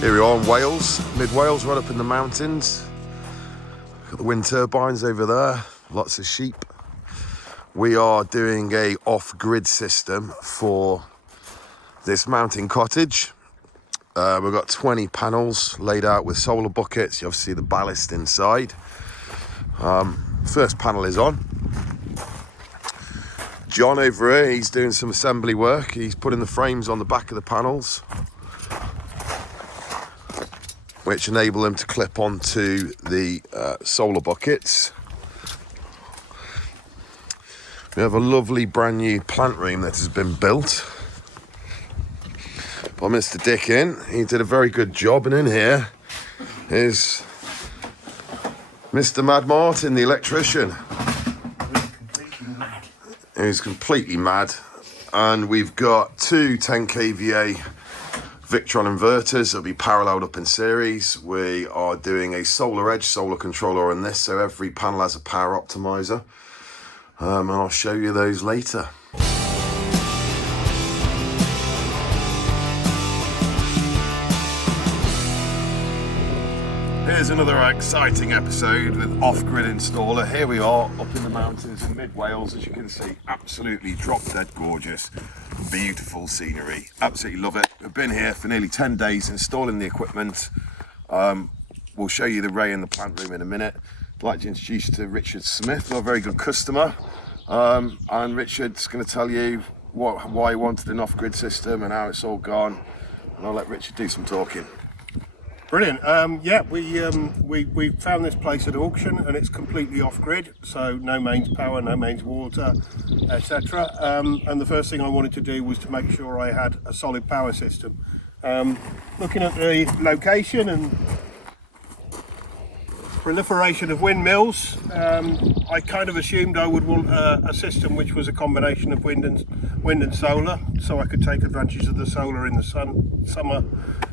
Here we are in Wales, mid-Wales, right up in the mountains. Got the wind turbines over there, lots of sheep. We are doing a off-grid system for this mountain cottage. We've got 20 panels laid out with solar buckets. You obviously see the ballast inside. First panel is on. John over here, he's doing some assembly work. He's putting the frames on the back of the panels, which enable them to clip onto the solar buckets. We have a lovely brand new plant room that has been built by Mr. Dickin. He did a very good job, and in here is Mr. Mad Martin, the electrician. He's completely mad. And we've got two 10 kVA Victron inverters that'll be paralleled up in series. We are doing a solar edge solar controller on this, so every panel has a power optimizer. And I'll show you those later. Here's another exciting episode with off-grid installer. Here we are up in the mountains in mid-Wales, as you can see. Absolutely drop-dead gorgeous, beautiful scenery. Absolutely love it. We've been here for nearly 10 days installing the equipment. We'll show you the array in the plant room in a minute. I'd like to introduce you to Richard Smith, our very good customer. And Richard's going to tell you why he wanted an off-grid system and how it's all gone. And I'll let Richard do some talking. Brilliant. Yeah, we found this place at auction, and it's completely off-grid, so no mains power, no mains water, etc. And the first thing I wanted to do was to make sure I had a solid power system. Looking at the location and proliferation of windmills, I kind of assumed I would want a system which was a combination of wind and solar, so I could take advantage of the solar in the summer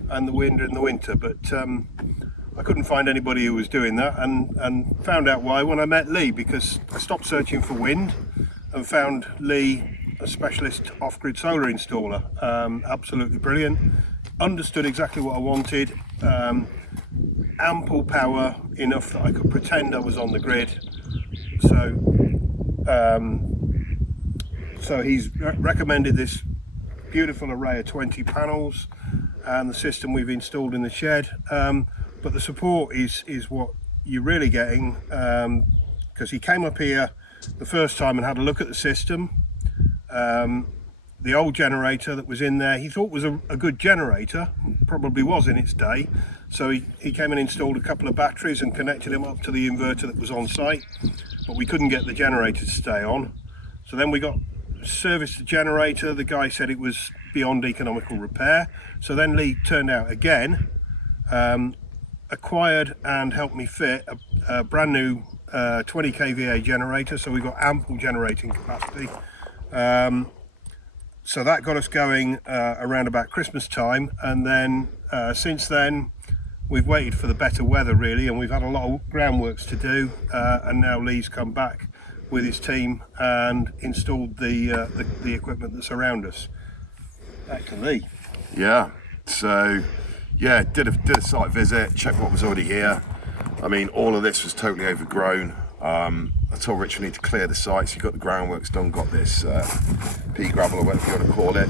and the wind in the winter. But I couldn't find anybody who was doing that, and found out why when I met Lee, because I stopped searching for wind and found Lee, a specialist off-grid solar installer. Absolutely brilliant, understood exactly what I wanted. Ample power, enough that I could pretend I was on the grid. So he's recommended this beautiful array of 20 panels and the system we've installed in the shed. But the support is what you're really getting, because he came up here the first time and had a look at the system. The old generator that was in there, he thought was a good generator, probably was in its day. So he came and installed a couple of batteries and connected them up to the inverter that was on site, but we couldn't get the generator to stay on. So then we got serviced the generator. The guy said it was beyond economical repair. So then Lee turned out again, acquired and helped me fit a brand new 20 kVA generator. So we got ample generating capacity. So that got us going around about Christmas time, and then since then we've waited for the better weather really, and we've had a lot of groundworks to do, and now Lee's come back with his team and installed the equipment that's around us. Back to Lee. Yeah, so yeah, did a site visit, checked what was already here. I mean, all of this was totally overgrown. I told Rich we need to clear the site, so you got the groundworks done, got this pea gravel or whatever you want to call it,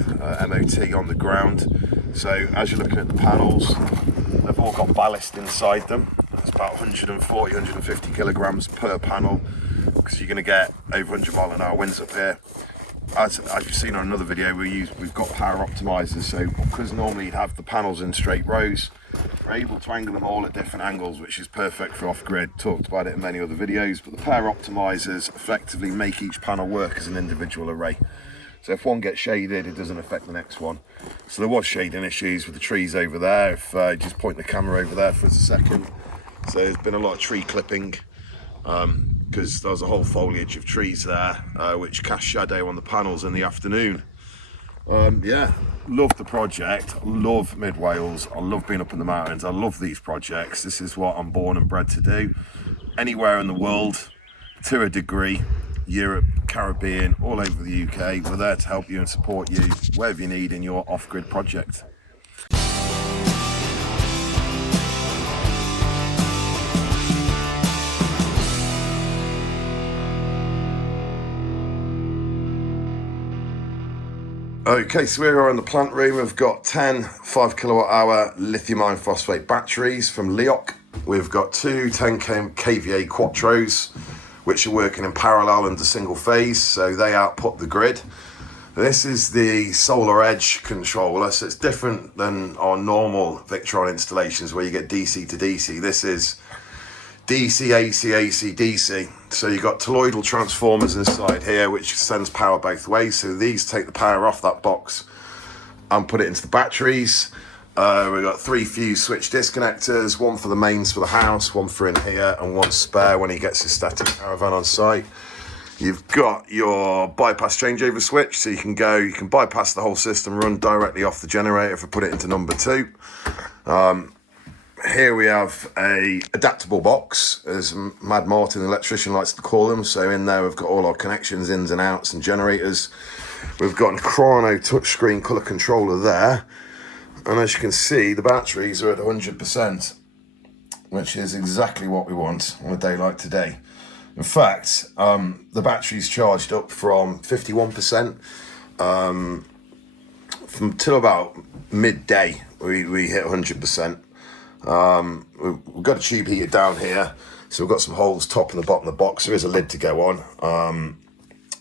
MOT on the ground. So as you're looking at the panels, they've all got ballast inside them. It's about 140, 150 kilograms per panel, because you're going to get over 100 mile an hour winds up here. As you've seen on another video, we've got power optimizers, so because normally you'd have the panels in straight rows, we're able to angle them all at different angles, which is perfect for off-grid. Talked about it in many other videos, but the power optimizers effectively make each panel work as an individual array. So if one gets shaded, it doesn't affect the next one. So there was shading issues with the trees over there. If just point the camera over there for us a second. So there's been a lot of tree clipping, because there's a whole foliage of trees there, which cast shadow on the panels in the afternoon. Yeah, love the project, love mid-Wales, I love being up in the mountains, I love these projects. This is what I'm born and bred to do. Anywhere in the world, to a degree, Europe, Caribbean, all over the UK, we're there to help you and support you wherever you need in your off-grid project. Okay, so we are in the plant room. We've got 10 5 kilowatt hour lithium iron phosphate batteries from LEOCH. We've got two 10 kVA Quattros, which are working in parallel under single phase, so they output the grid. This is the solar edge controller, so it's different than our normal Victron installations where you get DC to DC. This is DC, AC, AC, DC. So you've got toroidal transformers inside here, which sends power both ways. So these take the power off that box and put it into the batteries. We've got 3 fuse switch disconnectors, one for the mains for the house, one for in here, and one spare when he gets his static caravan on site. You've got your bypass changeover switch, so you can bypass the whole system, run directly off the generator if I put it into number 2. Here we have a adaptable box, as Mad Martin, the electrician, likes to call them. So in there we've got all our connections, ins and outs, and generators. We've got a Chrono touchscreen colour controller there. And as you can see, the batteries are at 100%, which is exactly what we want on a day like today. In fact, the battery's charged up from 51%. From till about midday, we hit 100%. We've got a tube heater down here, so we've got some holes top and the bottom of the box. There is a lid to go on,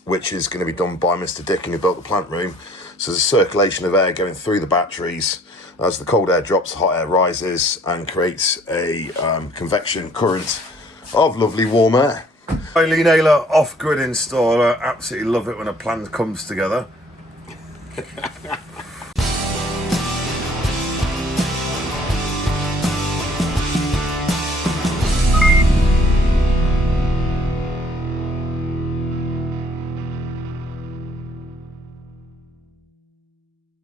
which is going to be done by Mr. Dickin, who built the plant room. So there's a circulation of air going through the batteries. As the cold air drops, the hot air rises and creates a convection current of lovely warm air. Eileen Ayler, off-grid installer. Absolutely love it when a plan comes together.